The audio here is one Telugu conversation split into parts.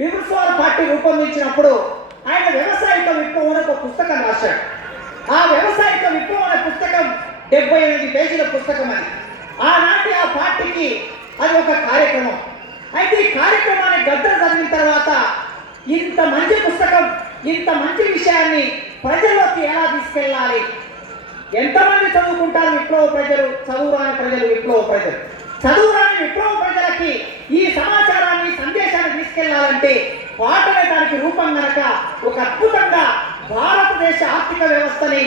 పీపుల్స్ వార్ పార్టీ రూపొందించినప్పుడు ఆయన వ్యవసాయిక విప్లవం అనే ఒక పుస్తకం రాశాడు. ఆ వ్యవసాయిక విప్లవం అనే పుస్తకం 78 పేజీల పుస్తకం. అది ఆనాటి ఆ పార్టీకి అది ఒక కార్యక్రమం. అయితే ఈ కార్యక్రమాన్ని గద్దర్ చదివిన తర్వాత ఇంత మంచి పుస్తకం, ఇంత మంచి విషయాన్ని ప్రజల్లోకి ఎలా తీసుకెళ్ళాలి, ఎంతమంది చదువుకుంటారు విప్లవ ప్రజలు, చదువురాని ప్రజలు, విప్లవ ప్రజలు, చదువురాని విప్లవ ప్రజలకి ఈ సమాచారాన్ని సందేశాన్ని తీసుకెళ్లాలంటే పాటనే దానికి రూపం గనక ఒక అద్భుతంగా భారతదేశ ఆర్థిక వ్యవస్థని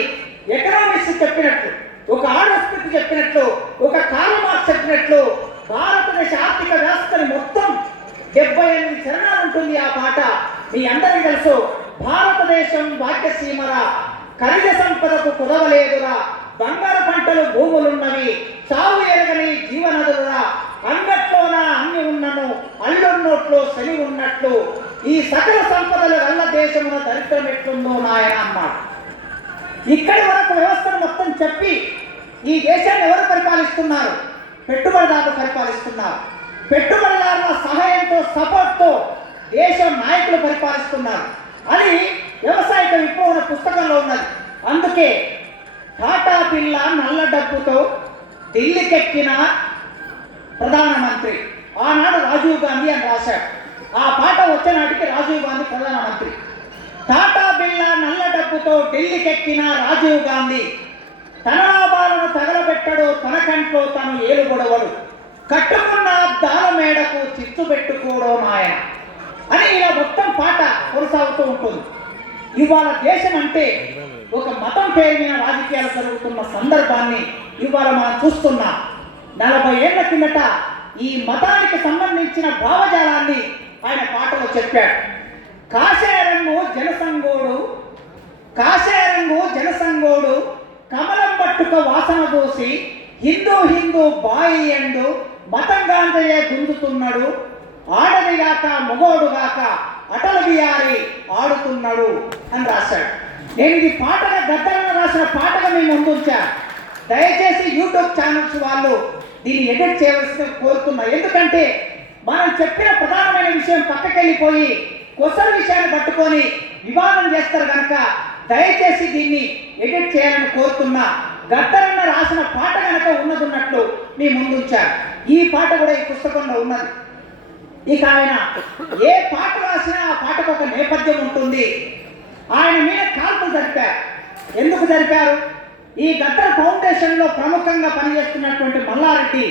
ఎకనామిక్స్ చెప్పినట్లు, ఒక ఆడమ్ స్మిత్ చెప్పినట్లు, ఒక కార్ల్ మార్క్స్ చెప్పినట్లు భారతదేశ ఆర్థిక వ్యవస్థని మొత్తం 78 చరణాలు ఉంటుంది ఆ పాట. మీ అందరికీ తెలుసు, భారతదేశం భాగ్యసీమరా, ఖనిజ సంపదకు కుదవలేదురా, బంగారు పంటలు భూములున్నవి, చావు ఎరగని జీవనదులురా, అంగట్లోన అన్ని ఉన్నను, అల్లున్నోట్లో శని ఉన్నట్లు, ఈ సకల సంపదల వల్ల దేశమున దరిద్రం ఎట్లుందో నాయన అన్నాడు. ఇక్కడి వరకు వ్యవస్థను మొత్తం చెప్పి ఈ దేశాన్ని ఎవరు పరిపాలిస్తున్నారు? పెట్టుబడిదారులు పరిపాలిస్తున్నారు. పెట్టుబడిదారుల సహాయంతో, సపోర్ట్తో దేశ నాయకులు పరిపాలిస్తున్నారు అని వ్యవసాయిక విప్లవ పుస్తకంలో ఉన్నది. అందుకే టాటా పిల్ల నల్ల డబ్బుతో ఢిల్లీకెక్కిన ప్రధానమంత్రి ఆనాడు రాజీవ్ గాంధీ అని రాశాడు. ఆ పాట వచ్చే నాటికి రాజీవ్ గాంధీ ప్రధానమంత్రి. టాటా బిల్ల నల్ల డబ్బుతో ఢిల్లీకెక్కిన రాజీవ్ గాంధీ తన లాభాలను తగలబెట్టడు, తన కంట్లో తను ఏలుగొడవడు, కట్టుకున్న అద్దాల మేడకు చిచ్చు పెట్టుకోవడం ఆయన అని ఇలా మొత్తం పాట కొనసాగుతూ ఉంటుంది. ఇవాళ దేశం అంటే ఒక మతం పేరు మీద రాజకీయాలు జరుగుతున్న సందర్భాన్ని ఇవాళ మనం చూస్తున్నాం. 40 ఏళ్ల కిందట ఈ మతానికి సంబంధించిన భావజాలాన్ని ఆయన పాటలో చెప్పాడు. కాషాయరంగు జనసంగోడు, కాషాయరంగు జనసంగోడు, కమలం పట్టుక వాసన దోసి, హిందూ హిందూ బాయి ఎండు, మతం గాంధయ్య గుంజుతున్నాడు, ఆడదిగాక మొగోడుగాక అటల్ బిహారీ ఆడుతున్నాడు అని రాశాడు. నేను ఇది పాటగా గద్దరన్న రాసిన పాటగా మేము ముందుంచా. దయచేసి యూట్యూబ్ ఛానల్స్ వాళ్ళు దీన్ని ఎడిట్ చేయవలసిన కోరుతున్నా. ఎందుకంటే మనం చెప్పిన ప్రధానమైన విషయం పక్కకెళ్ళిపోయి కొసల విషయాన్ని పట్టుకొని వివాదం చేస్తారు కనుక దయచేసి దీన్ని ఎడిట్ చేయాలని కోరుతున్నా. గద్దరన్న రాసిన పాట కనుక ఉన్నట్టు మీ ముందుంచారు. ఈ పాట కూడా ఈ పుస్తకంలో ఉన్నది. ఇక ఆయన ఏ పాట రాసినా ఆ పాటకు ఒక నేపథ్యం ఉంటుంది. ఆయన మీద కాల్పులు జరిపారు. ఎందుకు జరిపారు? ఈ గద్దర్ ఫౌండేషన్లో ప్రముఖంగా పనిచేస్తున్నటువంటి మల్లారెడ్డి,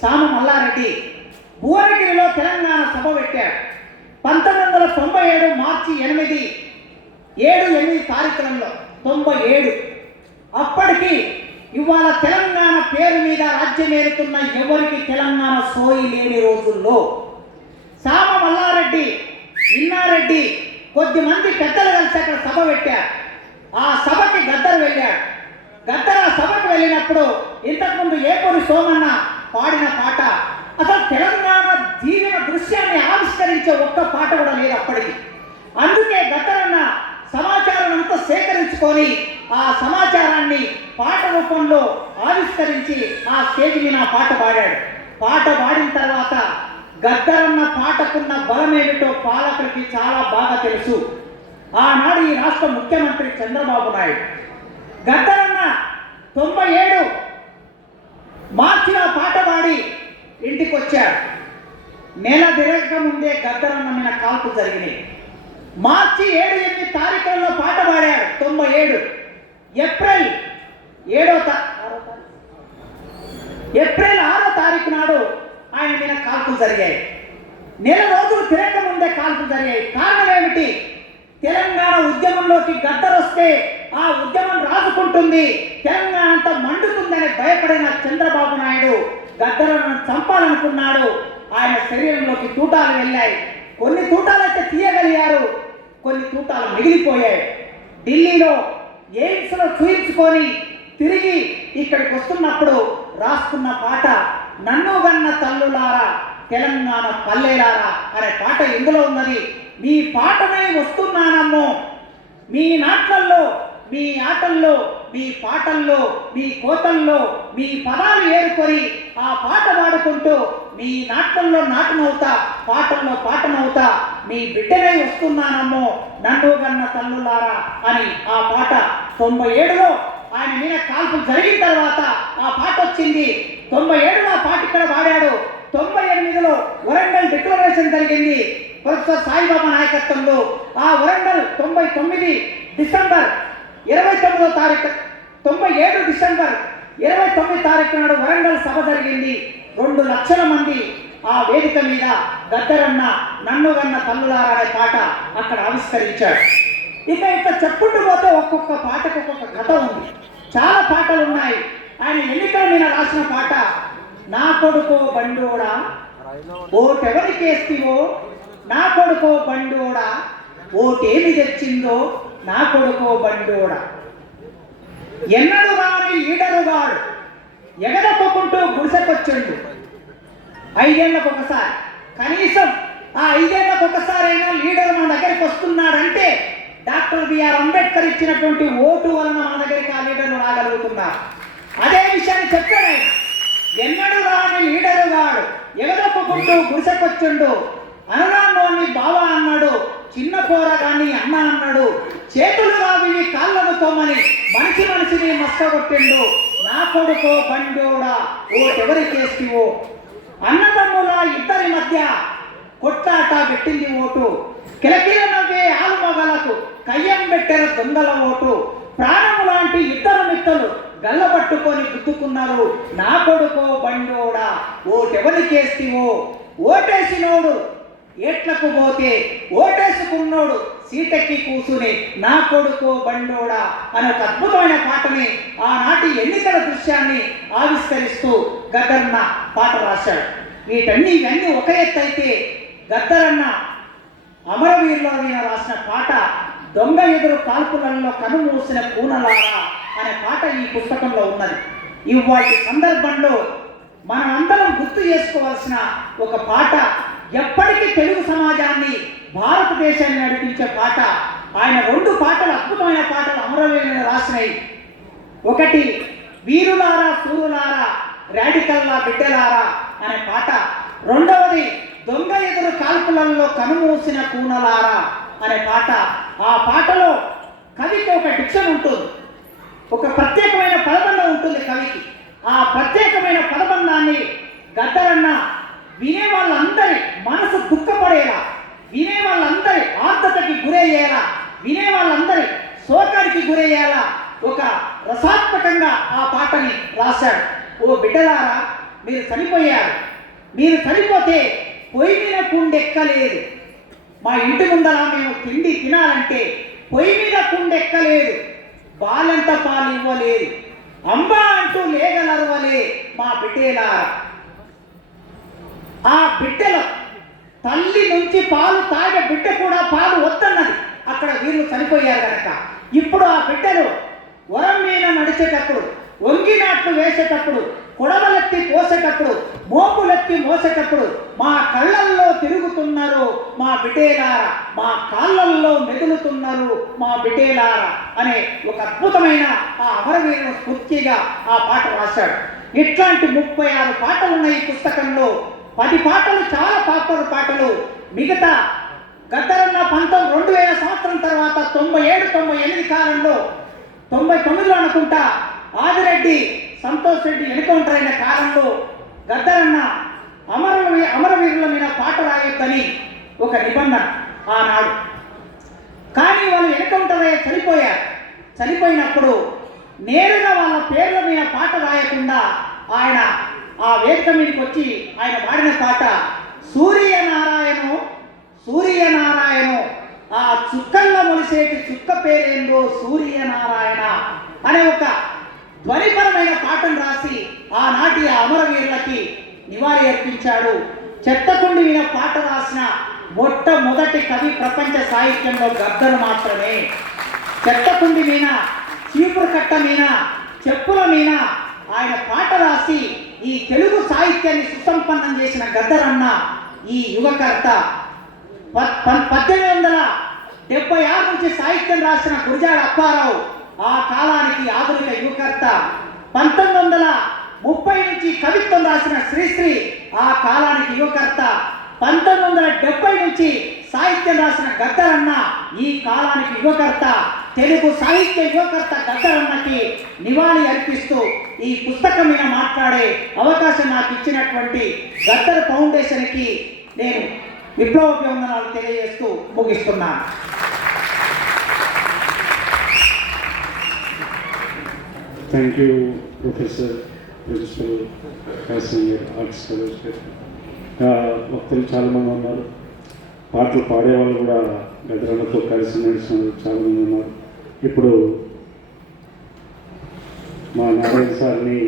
సామ మల్లారెడ్డి భువనగిరిలో తెలంగాణ సభ పెట్టారు. 1997 మార్చి 7 తారీఖులలో 97. అప్పటికి ఇవాళ తెలంగాణ పేరు మీద రాజ్యమేరుతున్న ఎవరికి తెలంగాణ సోయి లేని రోజుల్లో సామ మల్లారెడ్డి, ఇన్నారెడ్డి కొద్దిమంది పెద్దలు కలిసి అక్కడ సభ పెట్టారు. ఆ సభకి గద్దర్ వెళ్ళాడు. గద్దర్ ఆ సభకు వెళ్ళినప్పుడు ఇంతకుముందు ఏపూరి సోమన్న పాడిన పాట, అసలు తెలంగాణ జీవన దృశ్యాన్ని ఆవిష్కరించే ఒక్క పాట కూడా లేదు అప్పటికి. అందుకే గద్దరన్న సమాచారం అంతా సేకరించుకొని ఆ సమాచారాన్ని పాట రూపంలో ఆవిష్కరించి ఆ స్టేజ్ మీద పాట పాడాడు. పాట పాడిన తర్వాత గద్దరన్న పాటకున్న బలం ఏమిటో పాలకులకి చాలా బాగా తెలుసు. ఆనాడు ఈ రాష్ట్ర ముఖ్యమంత్రి చంద్రబాబు నాయుడు గద్దరన్న 97 మార్చిలో పాట పాడి ఇంటికి వచ్చాడు. నెల తిరగక ముందే గద్దరన్న మీద కాల్పు జరిగినాయి. మార్చి 7-8 తారీఖులలో పాట పాడాడు 97. ఏప్రిల్ 6 తారీఖు నాడు ఆయన మీద కాల్పులు జరిగాయి. నెల రోజులు తిరగక ముందే కాల్పులు జరిగాయి. కారణం ఏమిటి? తెలంగాణ ఉద్యమంలోకి గద్దర్ వస్తే ఆ ఉద్యమం రాజుకుంటుంది, తెలంగాణ అంతా మండుతుందని భయపడిన చంద్రబాబు నాయుడు గద్దరను చంపాలనుకున్నాడు. ఆయన శరీరంలోకి తూటాలు వెళ్ళాయి. కొన్ని తూటాలు అయితే తీయగలిగారు, కొన్ని తూటాలు మిగిలిపోయాయి. ఢిల్లీలో ఎయిమ్స్లో చూయించుకొని తిరిగి ఇక్కడికి వస్తున్నప్పుడు రాసుకున్న పాట నన్ను గన్న తల్లులారా తెలంగాణ పల్లెలారా అనే పాట ఇందులో ఉన్నది. మీ పాటనే వస్తున్నానమ్మో, మీ నాట్లల్లో, మీ ఆటల్లో, మీ పాటల్లో, మీ కోతల్లో మీ పదాలు ఏరుకొని ఆ పాట పాడుకుంటూ మీ నాట్యంలో నాటనవుతా, పాటల్లో పాటనవుతా, మీ బిడ్డనై వస్తున్నానమ్మో నన్ను గన్న తల్లులారా అని ఆ పాట 97లో ఆయన మీద కాల్పులు జరిగిన తర్వాత ఆ పాట వచ్చింది. 97లో ఆ పాట ఇక్కడ పాడాడు. 98లో వరంగల్ డిక్లరేషన్ జరిగింది ప్రొఫెసర్ సాయిబాబా నాయకత్వంలో. ఆ వరంగల్ 99 డిసెంబర్ 29వ తారీఖు 97 డిసెంబర్ 29 తారీఖు నాడు వరంగల్ సభ జరిగింది. 2 లక్షల మంది ఆ వేదిక మీద గద్దరన్న నన్ను గన్న తల్లులారా అనే పాట అక్కడ ఆవిష్కరించాడు. ఇక చెప్పుకుంటూ పోతే ఒక్కొక్క పాటకు ఒక్కొక్క కథ ఉంది. చాలా పాటలు ఉన్నాయి. ఆయన ఎన్నికల మీద రాసిన పాట నా కొడుకో బండోడా ఓటెవరికేస్తివో, నా కొడుకో బండోడా ఓటేమి తెచ్చిందో, నా కొడుకో బండోడా ఎన్నడు రాని లీడరుగాడు ఎగదొక్కుంటూ గుడిసెకొచ్చిండు 5 ఏళ్లకు ఒకసారి. కనీసం ఆ 5 ఏళ్లకు ఒకసారైనా లీడర్ మన దగ్గరికి వస్తున్నాడంటే డాక్టర్ బిఆర్ అంబేద్కర్ ఇచ్చినటువంటి ఓటు వలన మన దగ్గరికి ఆ లీడర్లు రాగలుగుతున్నారు. అదే విషయాన్ని చెప్పాడు ఆయన. ఎన్నడు రాని లీడరుగాడు ఎగదొక్కుంటూ గుడిసెకొచ్చిండు, అనురాన్ని బావా అన్నాడు, చిన్న పోరగాన్ని అన్న అన్నాడు, చేతులు రావి కాళ్ళను తోమని మనిషిని మస్కగొట్టిండు, నా కొడుకో బండోడా ఓటెవరికేస్తివో. అన్నదమ్ముల ఇద్దరి మధ్య కొట్లాట పెట్టింది ఓటు, కిలకిల నవ్వే ఆలుమగలకు కయ్యం పెట్టిన దొంగల ఓటు, ప్రాణము లాంటి ఇద్దరు మిత్రులు గల్లబట్టుకొని గుద్దుకున్నారు, నా కొడుకో బండోడా ఓటెవరికేస్తివో. ఓటేసినోడు ఏట్లకు పోతే ఓటేసుకున్నోడు సీటెక్కి కూసుని నా కొడుకో బండోడా అనే ఒక అద్భుతమైన పాటని ఆనాటి ఎన్నికల దృశ్యాన్ని ఆవిష్కరిస్తూ గద్దరన్న పాట రాశాడు. ఇవన్నీ ఒక ఎత్తు అయితే గద్దరన్న అమరవీరుల మీద రాసిన పాట దొంగ ఎదురు కాల్పులలో కనుమూసిన కూనలారా అనే పాట ఈ పుస్తకంలో ఉన్నది. ఇవాటి సందర్భంలో మనం అందరం గుర్తు చేసుకోవాల్సిన ఒక పాట, ఎప్పటికీ తెలుగు సమాజాన్ని భారతదేశాన్ని నడిపించే పాట. ఆయన 2 పాటలు అద్భుతమైన పాటలు అమరవీరులను రాసినాయి. ఒకటి వీరులారా సూరులారా రాడికల్లా బిడ్డలారా అనే పాట, రెండవది దొంగ ఎదురు కాల్పులలో కనుమూసిన కూనలారా అనే పాట. ఆ పాటలో కవికి ఒక డిక్షన్ ఉంటుంది, ఒక ప్రత్యేకమైన పదబంధం ఉంటుంది కవికి. ఆ ప్రత్యేకమైన పదబంధాన్ని గద్దరన్న వినే వాళ్ళందరి మనసు దుఃఖపడేలా, వినే వాళ్ళందరి ఆర్ద్రతకి గురయ్యేలా, వినే వాళ్ళందరి శోకానికి గురయ్యేలా ఒక రసాత్మకంగా ఆ పాటని రాశాడు. ఓ బిడ్డలారా మీరు చనిపోయారు, మీరు చనిపోతే పొయ్యి మీద కుండెక్కలేదు, మా ఇంటి ముందర మేము తిండి తినాలంటే పొయ్యి మీద కుండెక్కలేదు, బాలంత పాలు ఇవ్వలేదు, అమ్మా అంటూ లేగలరవలే మా బిడ్డలారా. ఆ బిడ్డల తల్లి నుంచి పాలు తాగే బిడ్డ కూడా పాలు వద్దన్నది అక్కడ వీళ్ళు చనిపోయారు కనుక. ఇప్పుడు ఆ బిడ్డలు వరం మీద నడిచేటప్పుడు, వంగినాట్లు వేసేటప్పుడు, కొడవలెత్తి పోసేటప్పుడు, మోపులెత్తి మోసేటప్పుడు మా కళ్ళల్లో తిరుగుతున్నారు మా బిడ్డలారా, మా కాళ్ళల్లో మెదులుతున్నారు మా బిడ్డలారా అనే ఒక అద్భుతమైన ఆ అమరవీరుని స్ఫూర్తిగా ఆ పాట రాశాడు. ఇట్లాంటి 36 పాటలు ఉన్నాయి ఈ పుస్తకంలో. 10 పాటలు చాలా పాపులర్ పాటలు. మిగతా గద్దరన్న 2000 సంవత్సరం తర్వాత 97-98 కాలంలో 99లో అనుకుంటా ఆదిరెడ్డి సంతోష్ రెడ్డి ఎన్కౌంటర్ అయిన కాలంలో గద్దరన్న అమరవీరుల మీద పాట రాయొద్దని ఒక నిబంధన ఆనాడు. కానీ వాళ్ళు ఎన్కౌంటర్ అయ్యే చనిపోయారు. చనిపోయినప్పుడు నేరుగా వాళ్ళ పేర్ల మీద పాట రాయకుండా ఆయన ఆ వేదిక మీదకి వచ్చి ఆయన పాడిన పాట సూర్యనారాయణో సూర్యనారాయణో ఆ చుక్కల్లో మొలిసేటి చుక్క పేరేందో సూర్యనారాయణ అనే ఒక ధ్వనిపరమైన పాటను రాసి ఆనాటి ఆ అమరవీరులకి నివాళి అర్పించాడు. చెత్తకుండి మీద పాట రాసిన మొట్టమొదటి కవి ప్రపంచ సాహిత్యంలో గద్దరు మాత్రమే. చెత్తకుండి మీద, చీపురు కట్ట మీద, చెప్పుల మీద ఆయన పాట రాసి ఈ తెలుగు సాహిత్యాన్ని సుసంపన్నం చేసిన గద్దరన్న ఈ యుగకర్త. 1876 నుంచి సాహిత్యం రాసిన గురజాడ అప్పారావు ఆ కాలానికి ఆధునిక యుగకర్త. 30 నుంచి కవిత్వం రాసిన శ్రీశ్రీ ఆ కాలానికి యువకర్త. 1970 నుంచి సాహిత్యం రాసిన గద్దరన్న ఈ కాలానికి యువకర్త. తెలుగు సాహిత్య యువకర్త గద్దరన్నకి నివాళి అర్పిస్తూ ఈ పుస్తకం మీద మాట్లాడే అవకాశం నాకు ఇచ్చినటువంటి గద్దర్ ఫౌండేషన్కి నేను విప్లవాభివందనాలు తెలియజేస్తూ ముగిస్తున్నాను. థ్యాంక్ యూ ప్రొఫెసర్, ప్రిన్సిపల్, కాసింగర్, ఆర్ట్స్ కాలేజ్. వక్తలు చాలామంది ఉన్నారు, పాటలు పాడేవాళ్ళు కూడా గద్దరన్నతో కలిసి నడిచిన చాలామంది ఉన్నారు. ఇప్పుడు మా నారాయణ సార్ని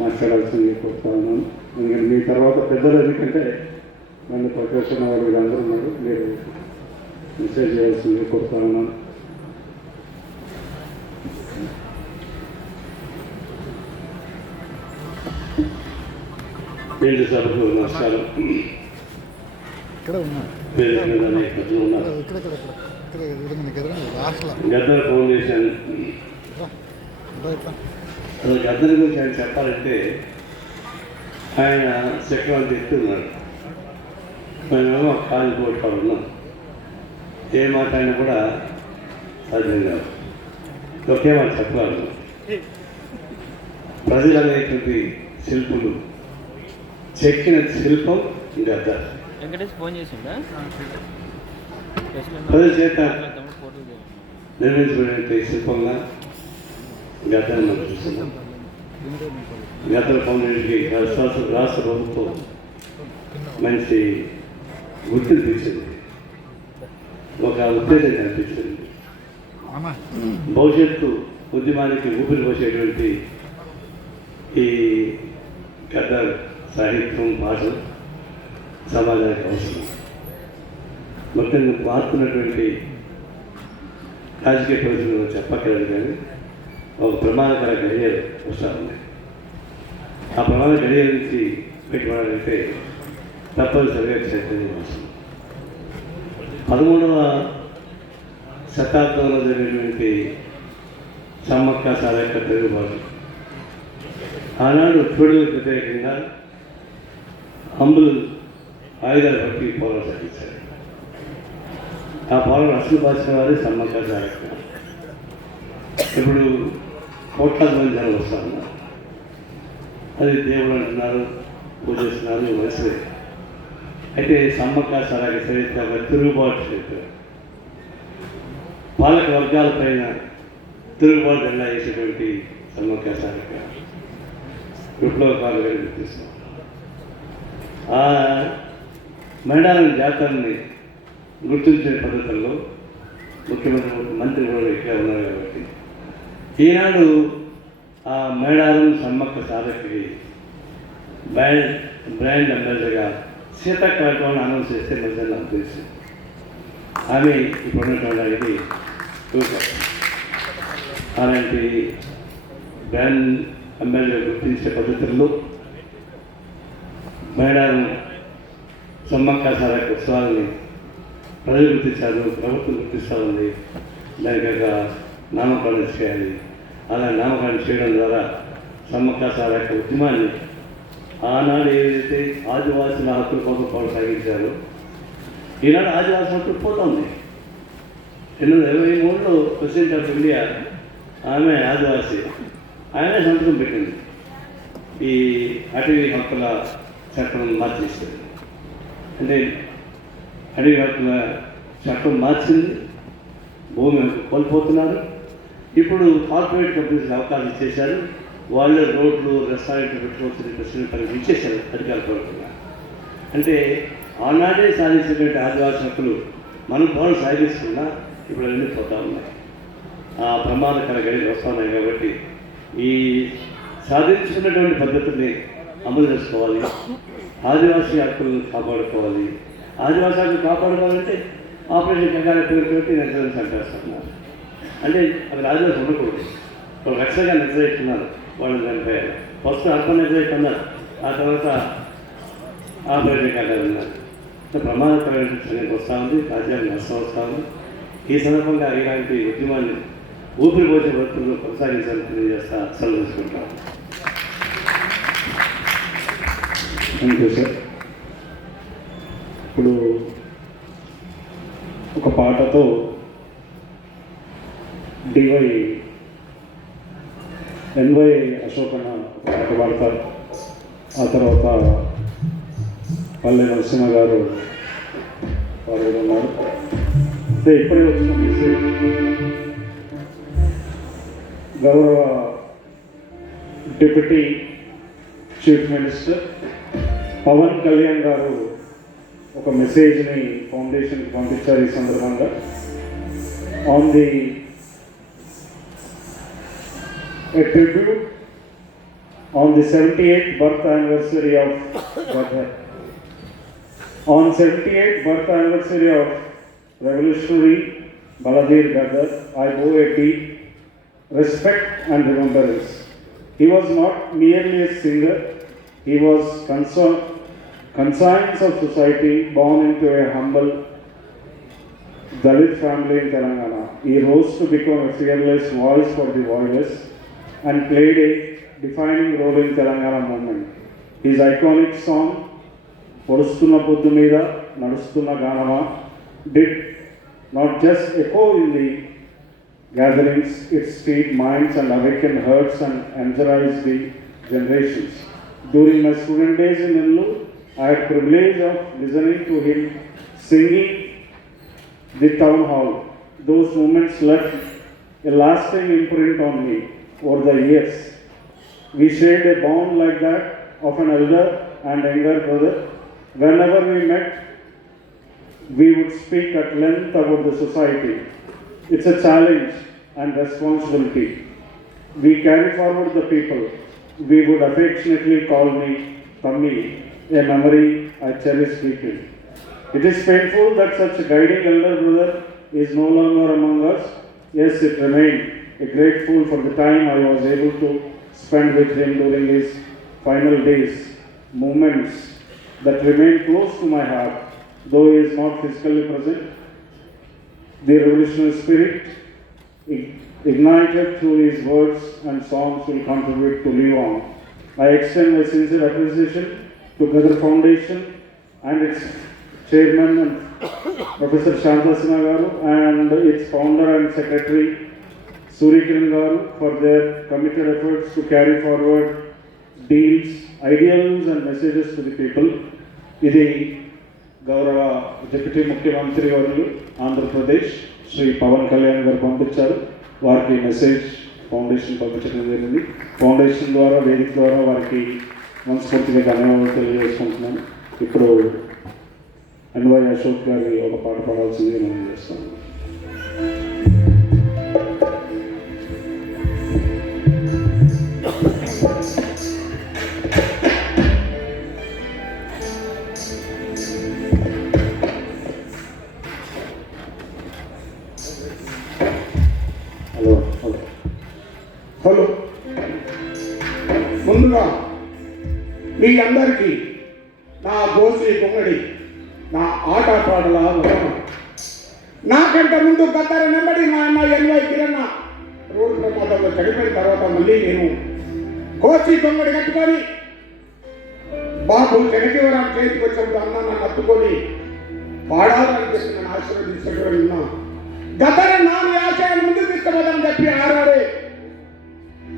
మాట్లాడాల్సింది కోరుతా ఉన్నాను. ఎందుకంటే మీ తర్వాత పెద్దలు, ఎందుకంటే నన్ను ప్రకాశం వాళ్ళు వీళ్ళందరూ ఉన్నారు, మీరు మెసేజ్ చేయాల్సింది కోరుతా ఉన్నాను. వేదిక సభకు నమస్కారం. గద్దర్ ఫౌండేషన్, అసలు గద్దర్ గురించి ఆయన చెప్పాలంటే ఆయన చక్రవర్తి ఎత్తున్నాడు. మేమేమో కాలిపోటు పడున్నాం, ఏ మాట అయినా కూడా సాధ్యం కాదు. ఒకే మాట చెప్పగలను, ప్రజలు అనేటువంటి శిల్పులు చెక్కిన శిల్పం గద్దర్. ప్రజల చేత నిర్మించబడిన శిల్పంగా గద్దర్ మనం చూస్తున్నాం. గద్దర్ ఫౌండేషన్కి రాష్ట్ర ప్రభుత్వం మంచి గుర్తింపు ఇచ్చింది, ఒక ఉత్తేజం కనిపించింది. భవిష్యత్తు ఉద్యమానికి ఊపిరి పోసేటువంటి ఈ గద్దర్ సాహిత్యం, భాష సమాజానికి అవసరం. ముఖ్యంగా మారుతున్నటువంటి రాజకీయ పరిస్థితులు చెప్పక్కర్లేదు, కానీ ఒక ప్రమాదకర గడియలు వస్తూ ఉన్నాయి. ఆ ప్రమాద గడియల నుంచి పెట్టుబడాలంటే తప్పనిసరిగా చైతన్యం అవసరం. 13వ శతాబ్దంలో జరిగినటువంటి సమ్మక్క సారక్క తిరుగుబాటు ఆనాడు చూడలకు వ్యతిరేకంగా అంబులు ఆయుధాలు పట్టి పోరాటం సాగించారు. ఆ పోరాటం అసలు భాష వారి సమ్మక్క సారక్క. ఇప్పుడు కోట్లాది మంది జనం వస్తూ ఉన్నారు, అది దేవుడు అంటున్నారు, పూజిస్తున్నారు, మంచిదే. అయితే సమ్మక్క సారక్క చరిత్ర ఒక తిరుగుబాటు చరిత్ర. పాలక వర్గాలపైన తిరుగుబాటు ఎలా చేసేటువంటి సమ్మక్క సారక్క విప్లవకారులుగా గుర్తిస్తాం. ఆ మేడారం జాతరని గుర్తించే పద్ధతుల్లో ముఖ్యమంత్రి, మంత్రి కూడా ఇక్కడ ఉన్నారు కాబట్టి ఈనాడు ఆ మేడారం సమ్మక్క సారక్కకి బ్రాండ్ అంబాసిడర్గా సీతక్క కార్యక్రమాన్ని అనౌన్స్ చేస్తే మంచిగా నాకు తెలుసు. ఆమె ఇప్పుడున్నటువంటి అలాంటి బ్రాండ్ అంబాసిడర్ గుర్తించే పద్ధతుల్లో మేడారం సమ్మక్క సారక్క ఉత్సవాలని ప్రజలు గుర్తించారు, ప్రభుత్వం గుర్తిస్తూ ఉంది. దానికి ఒక నామకరణం చేయాలి. అలా నామకరణం చేయడం ద్వారా సమ్మక్క సారక్క ఉద్యమాన్ని ఆనాడు ఏదైతే ఆదివాసుల హక్కుల కోసం కొనసాగించారో ఈనాడు ఆదివాసుల హక్కులు పోతుంది. 2023లో ప్రెసిడెంట్ ఆఫ్ ఇండియా ఆమె ఆదివాసి, ఆయనే సంతకం పెట్టింది ఈ అటవీ హక్కుల చట్టం మార్చేస్తుంది. అంటే అడవి హక్కుల చట్టం మార్చింది, భూమి కోల్పోతున్నారు. ఇప్పుడు కార్పొరేట్ కంపెనీస్కి అవకాశం ఇచ్చేశారు, వాళ్ళు రోడ్లు, రెస్టారెంట్లు పెట్టుకోవచ్చు ప్రెసిడెంట్ పనికి ఇచ్చేశారు అధికార ప్రభుత్వంగా. అంటే ఆనాడే సాధించినటువంటి ఆదివాసీ హక్కులు మనం పోరాటం సాధిస్తున్నా ఇప్పుడు అన్నీ పోతా ఉన్నాయి. ఆ ప్రమాదకర గడిలు వస్తున్నాయి. కాబట్టి ఈ సాధించుకున్నటువంటి పద్ధతిని అమలు చేసుకోవాలి, ఆదివాసీ హక్కులను కాపాడుకోవాలి. ఆదివాసీ హక్కులు కాపాడుకోవాలంటే ఆపరేషన్ కంగారు పేరుతోటి నెట్వర్క్ చంపేస్తున్నారు. అంటే అక్కడ ఆదివాసీ ఉండకూడదు. ఒక రక్షగా నిర్ణయిస్తున్నారు, వాళ్ళు చనిపోయారు. ఫస్ట్ అర్బన్ నిర్ణయిట్ అన్నారు, ఆ తర్వాత ఆపరేషన్ కంగారు ఉన్నారు. ప్రమాదకరమైన సంగతి వస్తూ ఉంది, రాజ్యానికి నష్టం వస్తూ ఉంది. ఈ సందర్భంగా ఇలాంటి ఉద్యమాన్ని ఊపిరి పోసే వృత్తులను కొనసాగించాలని తెలియజేస్తా సెలవు తీసుకుంటాం. Thank you sir. ఇప్పుడు ఒక పాటతో ఎన్వై అశోక్ అన్న పాట పాడతారు. ఆ తర్వాత పల్లె నరసింహ గారు పాల్గొన్నారు. అంటే ఇప్పుడే వచ్చిన మెసేజ్ గౌరవ deputy chief minister Pawan Kalyan garu ఒక మెసేజ్ని ఫౌండేషన్కి పంపించారు. ఈ సందర్భంగా on the a tribute on the 78th birth anniversary of Gadar. On 78th birth anniversary of revolutionary Baladev Gadar, I owe a deep respect and remembrance. He was not merely a singer, he was conscience of society, born into a humble Dalit family in Telangana. He rose to become a fearless voice for the voiceless and played a defining role in Telangana movement. His iconic song, Podustunna Poddu Meeda Nadustunna Ganama, did not just echo in the gatherings, it stirred minds and awakened hearts and energized the generations. During my student days in Nellore, I had privilege of listening to him singing the town hall. Those moments left a lasting imprint on me. Over the years, we shared a bond like that of an elder and younger brother. Whenever we met, we would speak at length about the society, its a challenge and responsibility. We carry forward the people. We would affectionately call me Tammi, a memory I cherish deeply. It is painful that such a guiding elder brother is no longer among us. Yes, it remained a grateful for the time I was able to spend with him during his final days, moments that remain close to my heart, though he is not physically present. The revolutionary spirit ignited through his words and songs will contribute to live on. I extend my sincere appreciation to Gadar Foundation and its chairman and Professor Shanta Sinha Garu and its founder and secretary Suryakiran Garu for their committed efforts to carry forward deals, ideals and messages to the people. ఇది గౌరవ డిప్యూటీ ముఖ్యమంత్రి వర్యులు ఆంధ్రప్రదేశ్ శ్రీ పవన్ కళ్యాణ్ గారు పంపించారు. వారికి మెసేజ్ ఫౌండేషన్ పంపించడం జరిగింది. ఫౌండేషన్ ద్వారా వేదిక ద్వారా వారికి మనస్ఫూర్తిగా ధన్యవాదాలు తెలియజేసుకుంటున్నాను. ఇప్పుడు ఎన్వై అశోక్ గారి ఒక పాట పాడాల్సిందిగా మనం చేస్తాము. హలో, ముందుగా మీ అందరికీ నా గోసి గుమ్మడి నా ఆట పాటల వదనం. నాకంటే ముందు గద్దర నెమ్మడి మా అన్న ఎన్వై కిరణ్ రోడ్డు ప్రమాదంలో చనిపోయిన తర్వాత మళ్ళీ నేను గోసి గుమ్మడి కట్టుకొని బాబు జగతివరం చేతికి వచ్చినప్పుడు అన్న నన్ను హత్తుకొని పాడాలని చెప్పి నన్ను ఆశీర్వదించడం ఉన్నా. గద్దర నాని ఆశయాన్ని ముందుకు తీసుకుపోదామని చెప్పి ఆరాడే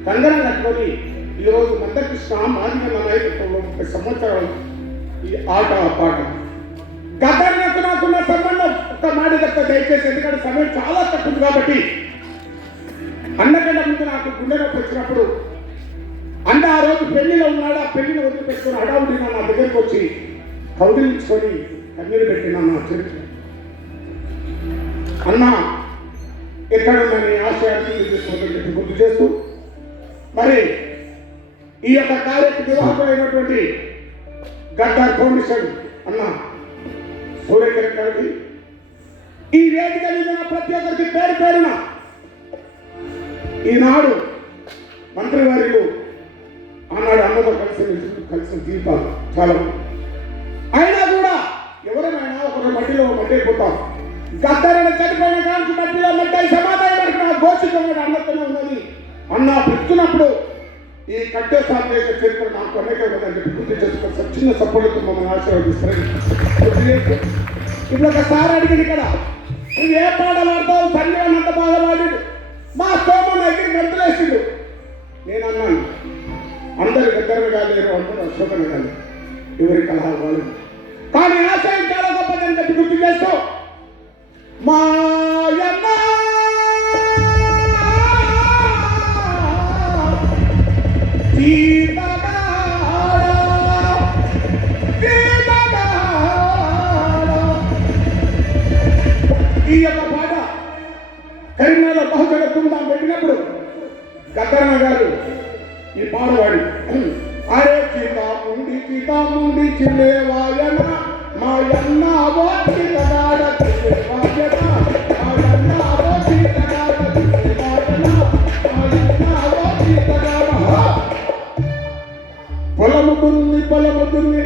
కంగనం కట్టుకొని ఈరోజు మందకృష్ణ మాదిగ నాయకత్వంలో 30 సంవత్సరాలు ఈ ఆట పాట గద్దర్లకు నాకున్న సంబంధం ఒక మాట తప్ప దయచేసి, ఎందుకంటే సమయం చాలా తక్కువ కాబట్టి. అన్నకంటే ముందు నాకు గుండె నొప్పి వచ్చినప్పుడు అన్న ఆ రోజు పెళ్లిలో ఉన్నాడు. ఆ పెళ్లిని వదిలిపెట్టుకుని హడావుడి నా దగ్గరికి వచ్చి కౌగిలించుకొని కన్నీరు పెట్టిన నా చరిత్ర. అన్న ఎక్కడుందని ఆశయాన్ని గుర్తు చేస్తూ మరి ఈ యొక్క కార్యక్రమైనటువంటి గద్దర్ ఫౌండేషన్ అన్న సూర్యకిరణ్ గారికి ఈ వేదిక మీద ప్రతి ఒక్కరికి పేరు పేరున ఈనాడు మంత్రివర్యులు ఆనాడు అన్నతో కలిసిన జీవితాలు చాలా. అయినా కూడా ఎవరైనా ఒకరి మట్టిలో మట్టైపోతాం. గద్దరని చనిపోయిన కాంచి మట్టిలో మట్టై సమాధానం గోషితం అన్నతోనే ఉన్నది. అన్న పెట్టుకున్నప్పుడు ఈ కట్టే సాధ్యత చరిత్ర నాకు కొనకే కదని చెప్పి గుర్తు చేసుకొని చిన్న సపోర్ట్తో మమ్మల్ని ఆశీర్వదిస్తారు. ఇప్పుడు ఒకసారి అడిగింది ఇక్కడ, నువ్వు ఏ పాటలు ఆడతావు? సంజయ్ అంత బాగా పాడాడు, మా సోమన్ దగ్గర గంతులేసిండు. నేను అన్నాను, అందరు దగ్గరగా లేరు, అందరూ అశోకనే కాదు, ఎవరి కలహాలు వాళ్ళు. కానీ ఆశయం చాలా గొప్పదని చెప్పి గుర్తు చేస్తూ మాయన్న ఈ యొక్క పాట కరీంనగర్ బహుజన తుందాం పెట్టినప్పుడు గద్దరన్న గారు ఈ పాడవాడి అరే చీతాముండి చిల్లేవాయన మాయన్న ఓ చీతగాడ చిల్లేవాయన మాయన్న ఓ చీతగాడ చిల్లేవాయన మాయన్న ఓ చీతగాడ. పొలముతుంది పొలముతుంది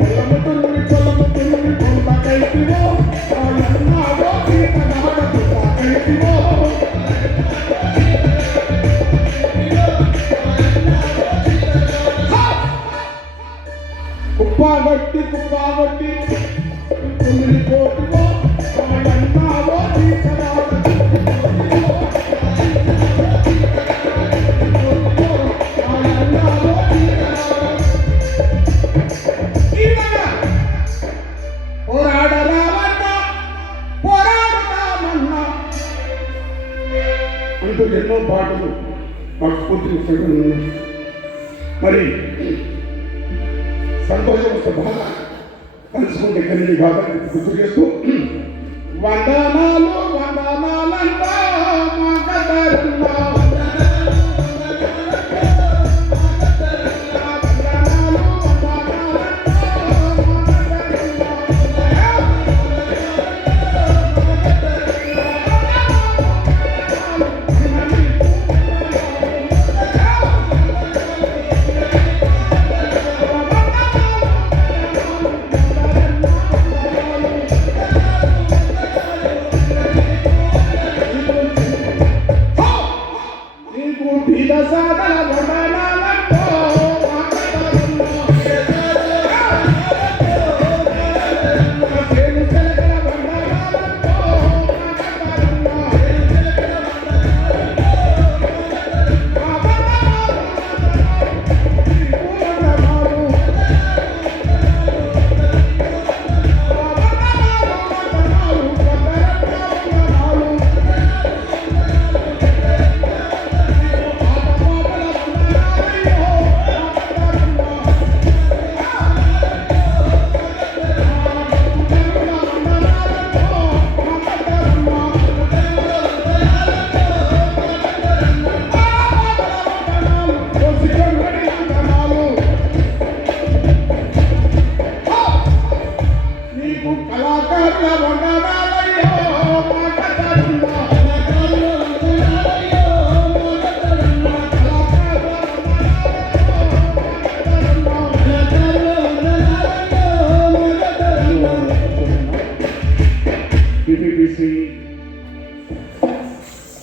పొలముతుంది పొలముతుంది పొందకైతివో మాయన్న ఓ చీతగాడ పొందకైతివో. కుప్పాగొట్టి కుమ్మిడి కోటివో మాయన్నావో చీతగాడ మాయన్నావో చీతగాడ. పోరాడరామన్నా పోరాడరామన్నా అంటూ ఎన్నో పాటలు మాకు పూర్తి. మరి సంతోషం వస్తే బాగా కలుసుకుంటే కన్నీ కాబట్టి గుర్తు చేస్తూ వందనాలు వందనాలంటా మా గద్దరన్న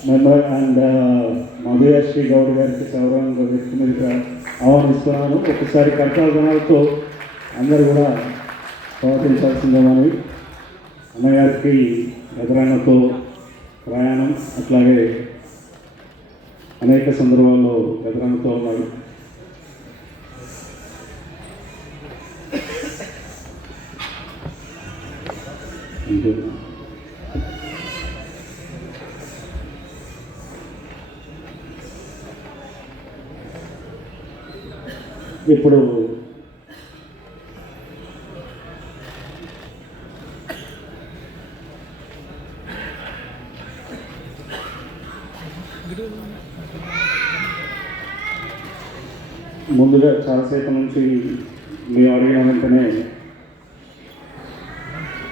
మెంబర్ అండ్ మధుయాశ్రీ గౌడ్ గారికి సౌరవంగా వ్యక్తి మీదుగా ఆహ్వానిస్తున్నాను. ఒకసారి కర్తాధనాలతో అందరూ కూడా ప్రవర్తించాల్సిందేమని. అన్నగారికి ఎదురాన్నతో ప్రయాణం, అట్లాగే అనేక సందర్భాల్లో ఎదురాన్నతో ఉన్నారు. ఇప్పుడు ముందుగా చాలాసేపు నుంచి మేము అడిగిన వెంటనే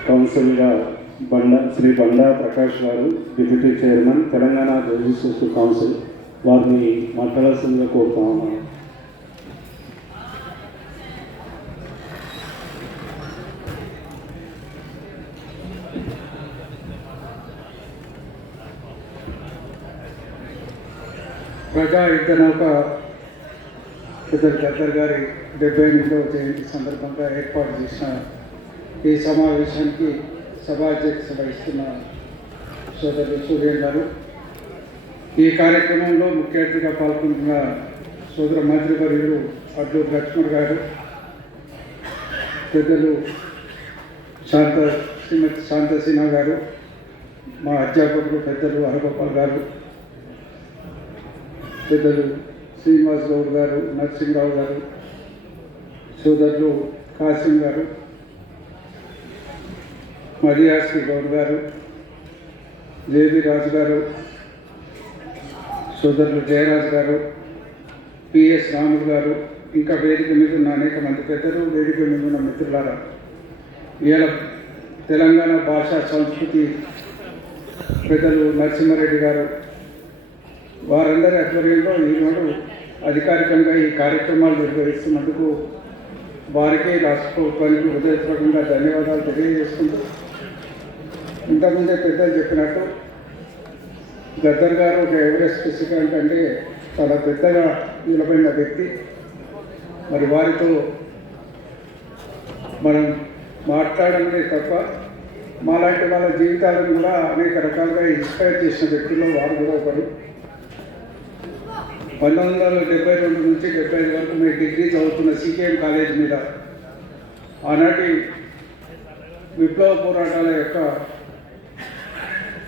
కౌన్సిల్గా శ్రీ బండా ప్రకాష్ గారు, deputy chairman, Telangana judges council, వారిని మాట్లాడాల్సిందిగా కోరుతా ఉన్నాను. ప్రజా యుద్ధ నౌక పెద్దలు గద్దర్ గారి 78వ జయంతి సందర్భంగా ఏర్పాటు చేసిన ఈ సమావేశానికి సభాధ్యక్షత వహిస్తున్న సోదరులు సూర్య గారు, ఈ కార్యక్రమంలో ముఖ్య అతిథిగా పాల్గొంటున్న సోదర మంత్రివర్యులు అడ్లూరు లక్ష్మణ్ గారు, పెద్దలు శ్రీమతి శాంతసీన గారు, మా అధ్యాపకులు పెద్దలు హరగోపాల్ గారు, పెద్దలు శ్రీనివాస్ గౌడ్ గారు, నరసింహరావు గారు, సోదరులు కాసిం గారు, మరియాశ్రీ గౌడ్ గారు, జేబీ రాజు గారు, సోదరులు జయరాజ్ గారు, పిఎస్ రాములు గారు, ఇంకా వేదిక మీద ఉన్న అనేక మంది పెద్దలు, వేదిక మీద ఉన్న మిత్రులారా, ఇవాళ తెలంగాణ భాషా సంస్కృతి పెద్దలు నరసింహారెడ్డి గారు వారందరి ఆధ్వర్యంలో ఈనాడు అధికారికంగా ఈ కార్యక్రమాలు నిర్వహిస్తున్నందుకు వారికి రాష్ట్ర ప్రభుత్వానికి హృదయపూర్వకంగా ధన్యవాదాలు తెలియజేసుకుంటూ, ఇంతకుముందే పెద్దలు చెప్పినట్టు గద్దర్ గారు ఒక ఎవరెస్ట్ శిఖరం అంటే చాలా పెద్దగా నిలబడిన వ్యక్తి. మరి వారితో మనం మాట్లాడమే తప్ప మాలాంటి వాళ్ళ జీవితాలను కూడా అనేక రకాలుగా ఇన్స్పైర్ చేసిన వ్యక్తుల్లో వారు కూడా ఒకరు. 1972 నుంచి 75 వరకు మేము డిగ్రీ చదువుతున్న సికేఎం కాలేజ్ మీద ఆనాటి విప్లవ పోరాటాల యొక్క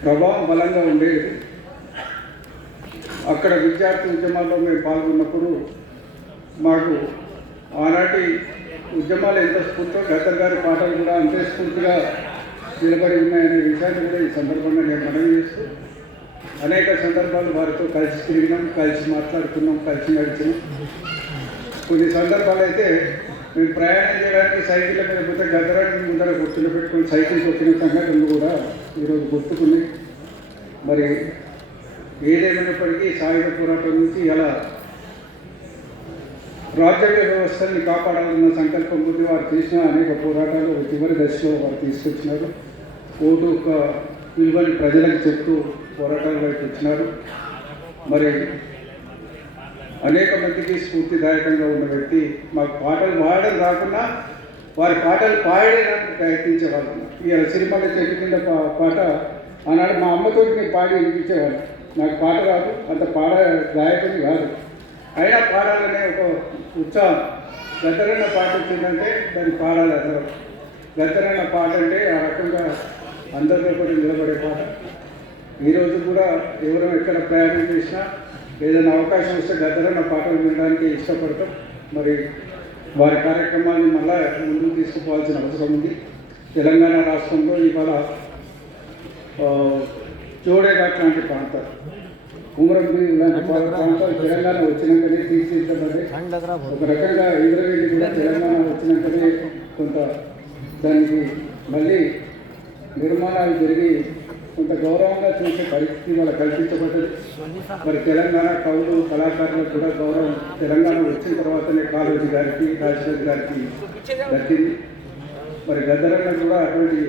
ప్రభావం బలంగా ఉండేది. అక్కడ విద్యార్థి ఉద్యమాల్లో మేము పాల్గొన్నప్పుడు మాకు ఆనాటి ఉద్యమాలు ఎంత స్ఫూర్తితో గద్దర్ గారి పాటలు కూడా అంతే స్ఫూర్తిగా నిలబడి ఉన్నాయనే విషయాన్ని కూడా ఈ సందర్భంగా నేను మనవి చేస్తూ, అనేక సందర్భాలు వారితో కలిసి తిరిగినాం, కలిసి మాట్లాడుకున్నాం, కలిసి నడిచినాం. కొన్ని సందర్భాలు అయితే మేము ప్రయాణం చేయడానికి సైకిళ్ళ మీద పోతే గద్దరాన్ని ముందర గుర్తులు పెట్టుకొని సైకిల్కి వచ్చిన సంఘటనలు కూడా ఈరోజు గుర్తుకున్నాయి. మరి ఏదేమైనప్పటికీ సాయుధ పోరాటం నుంచి ఇలా రాజ్యాంగ వ్యవస్థని కాపాడాలన్న సంకల్పం ముందు వారు చేసిన అనేక పోరాటాలు చివరి దశలో వారు తీసుకొచ్చినారు. ఓటు యొక్క విలువని ప్రజలకు చెప్తూ పోరాటాల వైపు వచ్చినారు. మరి అనేక మందికి స్ఫూర్తిదాయకంగా ఉన్న వ్యక్తి. మాకు పాటలు పాడడం రాకున్నా వారి పాటలు పాడడానికి ప్రయత్నించేవాళ్ళు. ఇవాళ సిరిమల్ల చెట్టు కింద పాట ఆనాడు మా అమ్మతో నేను పాడి వినిపించేవాళ్ళు. నాకు పాట రాదు, అంత పాట గాయకుని కాదు, అయినా పాడాలనే ఒక ఉత్సాహం. గద్దరన్న పాట వచ్చిందంటే దాన్ని పాడాలి. అసలు గద్దరన్న పాట అంటే ఆ రకంగా అందరితో కూడా నిలబడే పాట. ఈరోజు కూడా ఎవరో ఎక్కడ ప్రయాణం చేసినా ఏదైనా అవకాశం వస్తే గద్దరన్న పాటలు వినడానికి ఇష్టపడతాం. మరి వారి కార్యక్రమాన్ని మళ్ళా ముందుకు తీసుకుపోవాల్సిన అవసరం ఉంది. తెలంగాణ రాష్ట్రంలో ఇవాళ జోడేఘాట్ లాంటి ప్రాంతాలు, ఉమరంపూర్ ఇలాంటి ప్రాంతాలు తెలంగాణ వచ్చినాకనే తీర్చిదిద్దబడి ఒక రకంగా ఇంద్రవేది కూడా తెలంగాణ వచ్చినాకనే కొంత దానికి మళ్ళీ నిర్మాణాలు జరిగి కొంత గౌరవంగా చూసే పరిస్థితి వాళ్ళ కల్పించబడ్డది. మరి తెలంగాణ కవులు కళాకారులకు కూడా గౌరవం తెలంగాణ వచ్చిన తర్వాతనే కాళోజీ గారికి, రాజశేఖర్ గారికి దక్కింది. మరి గద్దరన్న కూడా అటువంటి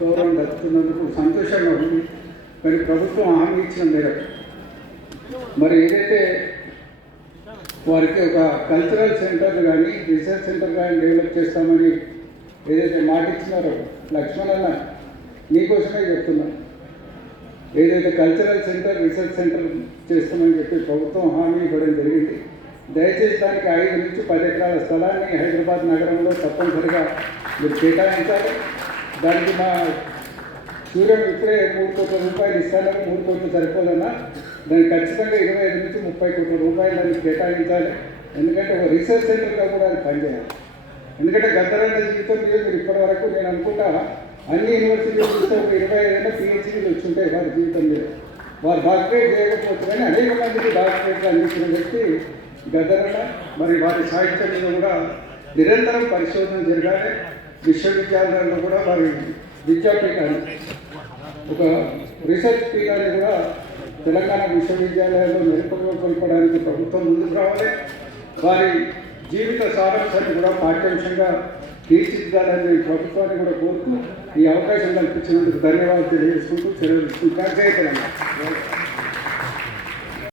గౌరవం దక్కుతున్నందుకు సంతోషంగా ఉంది. కానీ ప్రభుత్వం హామీ ఇచ్చిన మేరకు మరి ఏదైతే వారికి ఒక కల్చరల్ సెంటర్ కానీ రీసెర్చ్ సెంటర్ కానీ డెవలప్ చేస్తామని ఏదైతే మాట ఇచ్చినారో లక్ష్మణన్న నీకోసమే చెప్తున్నాం. ఏదైతే కల్చరల్ సెంటర్ రీసెర్చ్ సెంటర్ చేస్తామని చెప్పి ప్రభుత్వం హామీ ఇవ్వడం జరిగింది. దయచేసి దానికి 5 నుంచి 10 ఎకరాల స్థలాన్ని హైదరాబాద్ నగరంలో తప్పనిసరిగా మీరు కేటాయించాలి. దానికి మా సూర్యం ఇప్పుడే 3 కోట్ల రూపాయలు ఇస్తానని, 3 కోట్లు సరిపోదన్నా దానికి ఖచ్చితంగా 25 నుంచి 30 కోట్ల రూపాయలు దానికి కేటాయించాలి. ఎందుకంటే ఒక రీసెర్చ్ సెంటర్గా కూడా అది పనిచేయాలి. ఎందుకంటే గద్దరన్న జీవితం మీద మీరు ఇప్పటివరకు నేను అనుకుంటా అన్ని యూనివర్సిటీలు చూస్తే ఒక 25 PhDలు వచ్చి ఉంటాయి వారి జీవితం మీద. వారు డాక్టరేట్ చేయకపోవచ్చు కానీ అనేక మందికి డాక్టరేట్లు అందించిన వ్యక్తి గద్దరన్న. మరి వారి సాహిత్యం మీద కూడా నిరంతరం పరిశోధన జరగాలి. విశ్వవిద్యాలయాల్లో కూడా వారి విద్యాపీఠాన్ని ఒక రీసెర్చ్ పీఠాన్ని కూడా తెలంగాణ విశ్వవిద్యాలయాల్లో నెలకొల్పడానికి ప్రభుత్వం ముందుకు రావాలి. వారి జీవిత సారాంశాన్ని కూడా పాఠ్యాంశంగా తీర్చిదిద్దాలని ప్రభుత్వాన్ని కూడా కోరుతూ ఈ అవకాశం కల్పించినందుకు ధన్యవాదాలు తెలియజేసుకుంటూ సెలవు తీసుకుంటాను. జై తెలంగాణ.